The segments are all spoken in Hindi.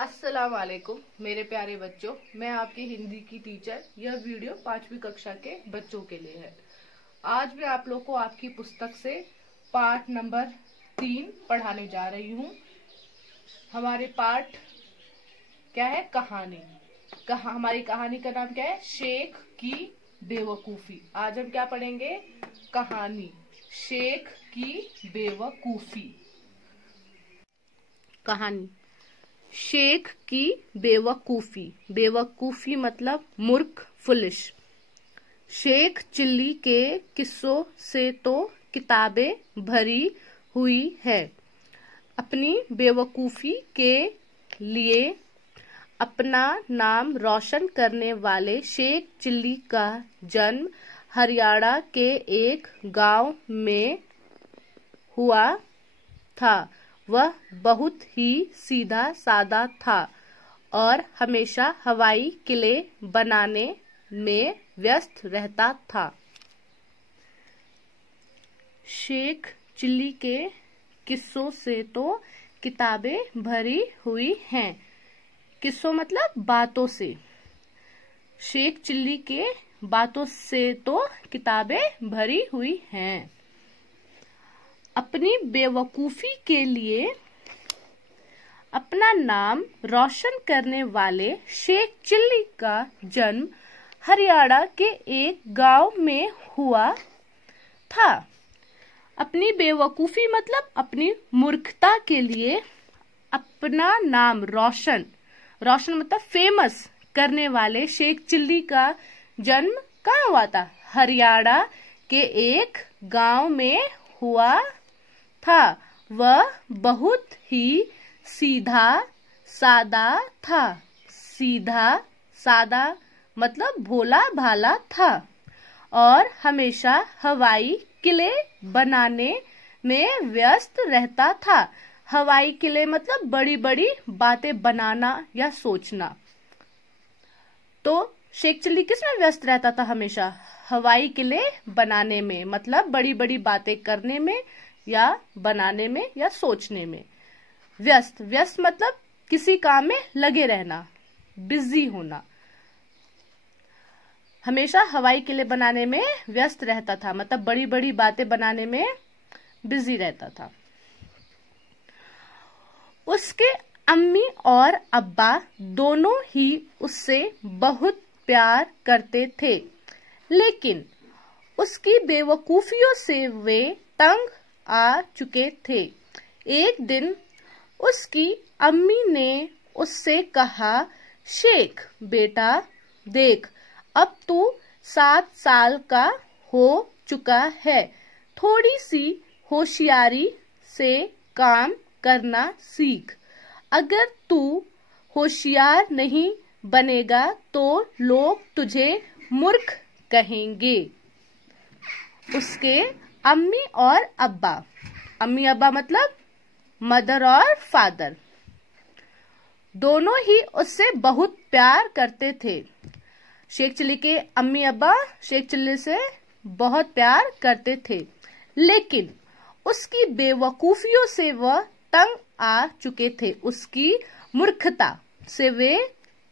अस्सलाम वालेकुम मेरे प्यारे बच्चों, मैं आपकी हिंदी की टीचर। यह वीडियो 5वीं कक्षा के बच्चों के लिए है। आज मैं आप लोग को आपकी पुस्तक से पाठ नंबर 3 पढ़ाने जा रही हूँ। हमारे पाठ क्या है? कहानी। हमारी कहानी का नाम क्या है? शेख की बेवकूफी। आज हम क्या पढ़ेंगे? कहानी शेख की बेवकूफी। कहानी शेख की बेवकूफी। बेवकूफी मतलब मूर्ख, फुलिश। शेख चिल्ली के किस्सों से तो किताबें भरी हुई है। अपनी बेवकूफी के लिए अपना नाम रोशन करने वाले शेख चिल्ली का जन्म हरियाणा के एक गांव में हुआ था। वह बहुत ही सीधा साधा था और हमेशा हवाई किले बनाने में व्यस्त रहता था। शेख चिल्ली के किस्सों से तो किताबें भरी हुई हैं। किस्सों मतलब बातों से। शेख चिल्ली के बातों से तो किताबें भरी हुई हैं। अपनी बेवकूफी के लिए अपना नाम रोशन करने वाले शेख चिल्ली का जन्म हरियाणा के एक गांव में हुआ था। अपनी बेवकूफी मतलब अपनी मूर्खता के लिए अपना नाम रोशन मतलब फेमस करने वाले शेख चिल्ली का जन्म कहाँ हुआ था? हरियाणा के एक गांव में हुआ था। वह बहुत ही सीधा सादा था। सीधा सादा मतलब भोला भाला था और हमेशा हवाई किले बनाने में व्यस्त रहता था। हवाई किले मतलब बड़ी बड़ी बातें बनाना या सोचना। तो शेख चिल्ली किस में व्यस्त रहता था? हमेशा हवाई किले बनाने में, मतलब बड़ी बड़ी बातें करने में या बनाने में या सोचने में। व्यस्त मतलब किसी काम में लगे रहना, बिजी होना। हमेशा हवाई किले बनाने में व्यस्त रहता था मतलब बड़ी बड़ी बातें बनाने में बिजी रहता था। उसके अम्मी और अब्बा दोनों ही उससे बहुत प्यार करते थे, लेकिन उसकी बेवकूफियों से वे तंग आ चुके थे। एक दिन उसकी अम्मी ने उससे कहा, शेख बेटा देख, अब तू 7 साल का हो चुका है। थोड़ी सी होशियारी से काम करना सीख। अगर तू होशियार नहीं बनेगा तो लोग तुझे मूर्ख कहेंगे। उसके अम्मी और अब्बा, अम्मी अब्बा मतलब मदर और फादर, दोनों ही उससे बहुत प्यार करते थे। शेख चिल्ली के अम्मी अब्बा शेख चिल्ली से बहुत प्यार करते थे, लेकिन उसकी बेवकूफियों से वह तंग आ चुके थे। उसकी मूर्खता से वे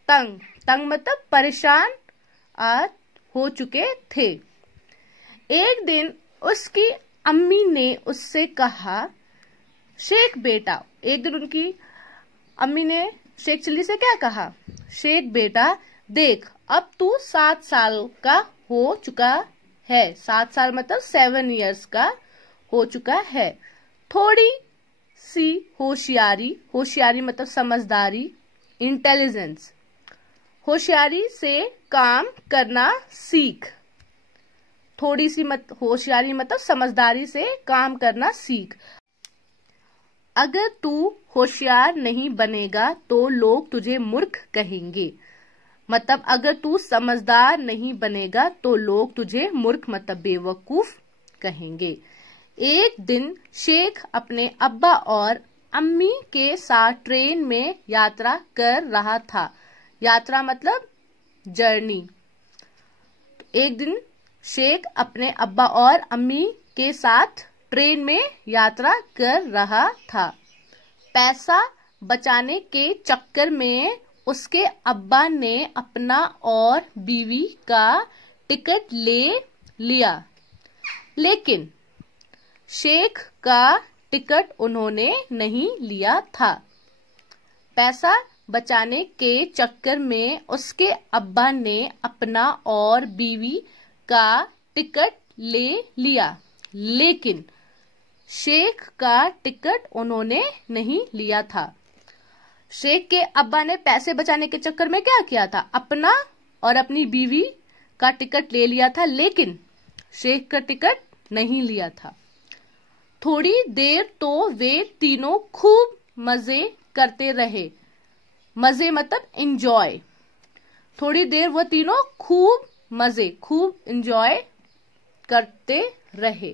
तंग मतलब परेशान हो चुके थे। एक दिन उसकी अम्मी ने उससे कहा, शेख बेटा, एक दिन उनकी अम्मी ने शेख चिल्ली से क्या कहा? शेख बेटा देख, अब तू 7 साल का हो चुका है। 7 साल मतलब 7 इयर्स का हो चुका है। थोड़ी सी होशियारी मतलब समझदारी, इंटेलिजेंस। होशियारी से काम करना सीख। थोड़ी सी होशियारी मतलब समझदारी से काम करना सीख। अगर तू होशियार नहीं बनेगा तो लोग तुझे मूर्ख कहेंगे। मतलब अगर तू समझदार नहीं बनेगा तो लोग तुझे मूर्ख मतलब बेवकूफ कहेंगे। एक दिन शेख अपने अब्बा और अम्मी के साथ ट्रेन में यात्रा कर रहा था। यात्रा मतलब जर्नी। एक दिन शेख अपने अब्बा और अम्मी के साथ ट्रेन में यात्रा कर रहा था। पैसा बचाने के चक्कर में उसके अब्बा ने अपना और बीवी का टिकट ले लिया, लेकिन शेख का टिकट उन्होंने नहीं लिया था। पैसा बचाने के चक्कर में उसके अब्बा ने अपना और बीवी का टिकट ले लिया, लेकिन शेख का टिकट उन्होंने नहीं लिया था। शेख के अब्बा ने पैसे बचाने के चक्कर में क्या किया था? अपना और अपनी बीवी का टिकट ले लिया था, लेकिन शेख का टिकट नहीं लिया था। थोड़ी देर तो वे तीनों खूब मजे करते रहे। मजे मतलब एंजॉय। थोड़ी देर वो तीनों खूब एंजॉय करते रहे।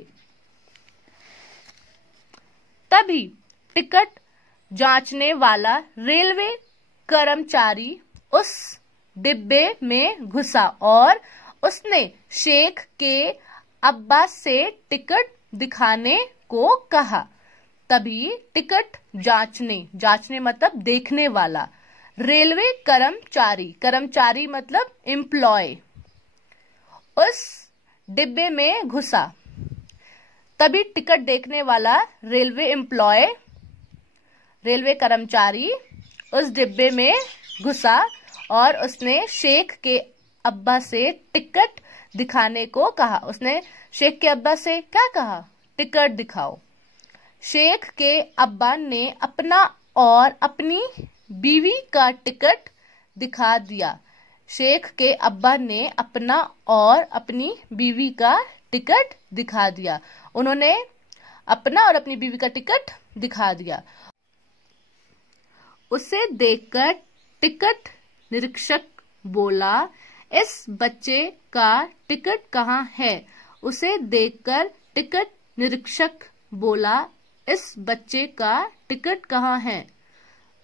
तभी टिकट जांचने वाला रेलवे कर्मचारी उस डिब्बे में घुसा और उसने शेख के अब्बा से टिकट दिखाने को कहा। तभी टिकट जांचने मतलब देखने वाला रेलवे कर्मचारी मतलब एम्प्लॉय उस डिब्बे में घुसा। तभी टिकट देखने वाला रेलवे कर्मचारी उस डिब्बे में घुसा और उसने शेख के अब्बा से टिकट दिखाने को कहा। उसने शेख के अब्बा से क्या कहा? टिकट दिखाओ। शेख के अब्बा ने अपना और अपनी बीवी का टिकट दिखा दिया। शेख के अब्बा ने अपना और अपनी बीवी का टिकट दिखा दिया। उन्होंने अपना और अपनी बीवी का टिकट दिखा दिया। उसे देखकर टिकट निरीक्षक बोला, इस बच्चे का टिकट कहाँ है? उसे देखकर टिकट निरीक्षक बोला, इस बच्चे का टिकट कहाँ है?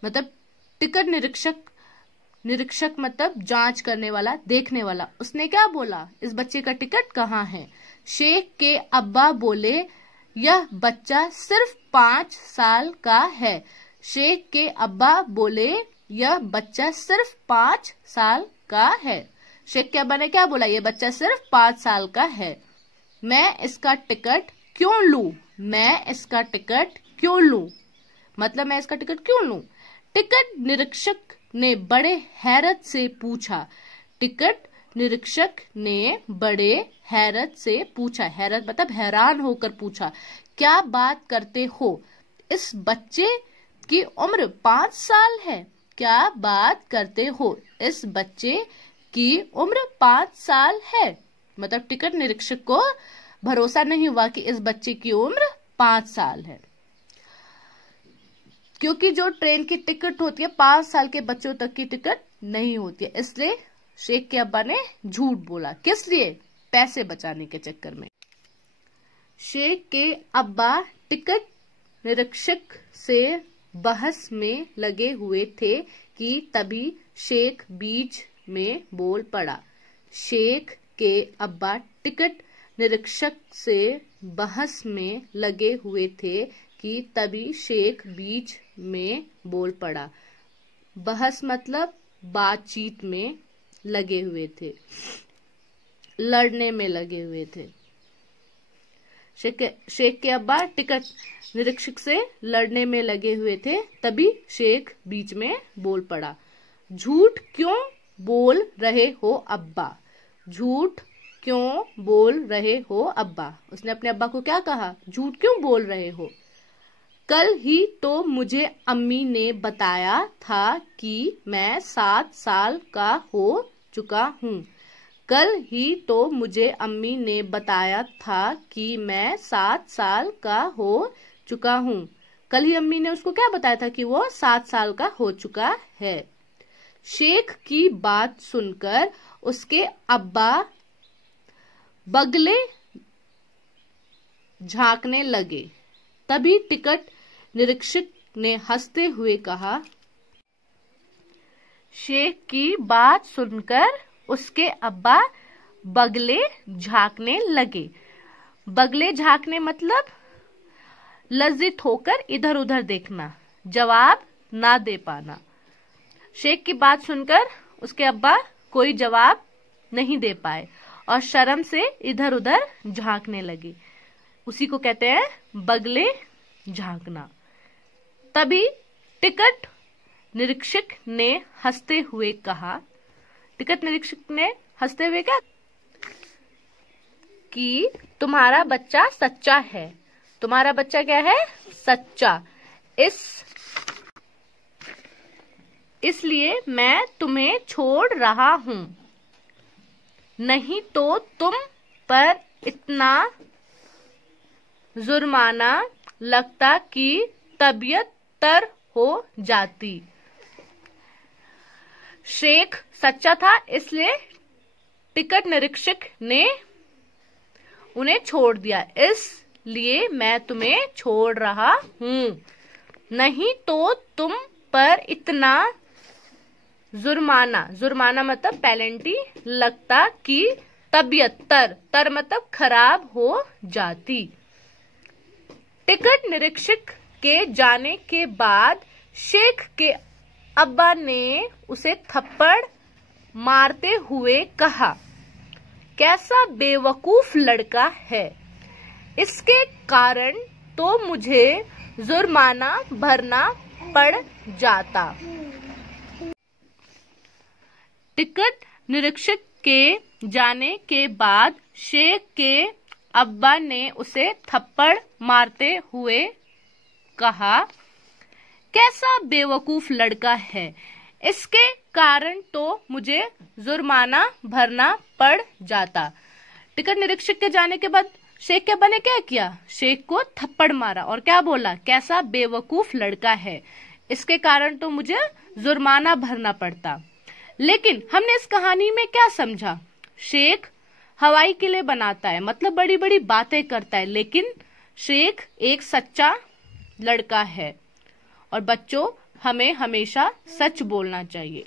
मतलब टिकट निरीक्षक मतलब जांच करने वाला, देखने वाला। उसने क्या बोला? इस बच्चे का टिकट कहाँ है? शेख के अब्बा बोले, यह बच्चा सिर्फ 5 साल का है। शेख के अब्बा बोले, यह बच्चा सिर्फ 5 साल का है। शेख के अब्बा ने क्या बोला? यह बच्चा सिर्फ 5 साल का है। मैं इसका टिकट क्यों लूं? मैं इसका टिकट क्यों लूं? मतलब मैं इसका टिकट क्यों लूं? टिकट निरीक्षक ने बड़े हैरत से पूछा। टिकट निरीक्षक ने बड़े हैरत से पूछा। हैरत मतलब हैरान होकर पूछा, क्या बात करते हो? इस बच्चे की उम्र 5 साल है। क्या बात करते हो? इस बच्चे की उम्र 5 साल है। मतलब टिकट निरीक्षक को भरोसा नहीं हुआ कि इस बच्चे की उम्र 5 साल है, क्योंकि जो ट्रेन की टिकट होती है 5 साल के बच्चों तक की टिकट नहीं होती है। इसलिए शेख के अब्बा ने झूठ बोला। किस लिए? पैसे बचाने के चक्कर में। शेख के अब्बा टिकट निरीक्षक से बहस में लगे हुए थे कि तभी शेख बीच में बोल पड़ा। शेख के अब्बा टिकट निरीक्षक से बहस में लगे हुए थे कि तभी शेख बीच में बोल पड़ा। बहस मतलब बातचीत में लगे हुए थे, लड़ने में लगे हुए थे। शेख के अब्बा टिकट निरीक्षक से लड़ने में लगे हुए थे, तभी शेख बीच में बोल पड़ा। झूठ क्यों बोल रहे हो अब्बा? झूठ क्यों बोल रहे हो अब्बा? उसने अपने अब्बा को क्या कहा? झूठ क्यों बोल रहे हो? कल ही तो मुझे अम्मी ने बताया था कि मैं 7 साल का हो चुका हूँ। कल ही तो मुझे अम्मी ने बताया था कि मैं 7 साल का हो चुका हूँ। कल ही अम्मी ने उसको क्या बताया था? कि वो 7 साल का हो चुका है। शेख की बात सुनकर उसके अब्बा बगले झांकने लगे। तभी टिकट निरीक्षक ने हंसते हुए कहा। शेख की बात सुनकर उसके अब्बा बगले झांकने लगे। बगले झांकने मतलब लज्जित होकर इधर उधर देखना। जवाब ना दे पाना। शेख की बात सुनकर उसके अब्बा कोई जवाब नहीं दे पाए और शर्म से इधर उधर झांकने लगे। उसी को कहते हैं बगले झांकना। तभी टिकट निरीक्षक ने हंसते हुए कहा, टिकट निरीक्षक ने हंसते हुए क्या कि तुम्हारा बच्चा सच्चा है। तुम्हारा बच्चा क्या है? सच्चा। इसलिए मैं तुम्हें छोड़ रहा हूं, नहीं तो तुम पर इतना जुर्माना लगता कि तबीयत तर हो जाती। शेख सच्चा था, इसलिए टिकट निरीक्षक ने उन्हें छोड़ दिया। इसलिए मैं तुम्हें छोड़ रहा हूं, नहीं तो तुम पर इतना जुर्माना मतलब पेनल्टी लगता कि तबीयत तर मतलब खराब हो जाती। टिकट निरीक्षक के जाने के बाद शेख के अब्बा ने उसे थप्पड़ मारते हुए कहा, कैसा बेवकूफ लड़का है, इसके कारण तो मुझे जुर्माना भरना पड़ जाता। टिकट निरीक्षक के जाने के बाद शेख के अब्बा ने उसे थप्पड़ मारते हुए कहा, कैसा बेवकूफ लड़का है, इसके कारण तो मुझे जुर्माना भरना पड़ जाता। टिकट निरीक्षक के जाने के बाद शेख के अब्बा ने क्या किया? शेख को थप्पड़ मारा और क्या बोला? कैसा बेवकूफ लड़का है, इसके कारण तो मुझे जुर्माना भरना पड़ता। लेकिन हमने इस कहानी में क्या समझा? शेख हवाई किले बनाता है, मतलब बड़ी बड़ी बातें करता है, लेकिन शेख एक सच्चा लड़का है। और बच्चों, हमें हमेशा सच बोलना चाहिए।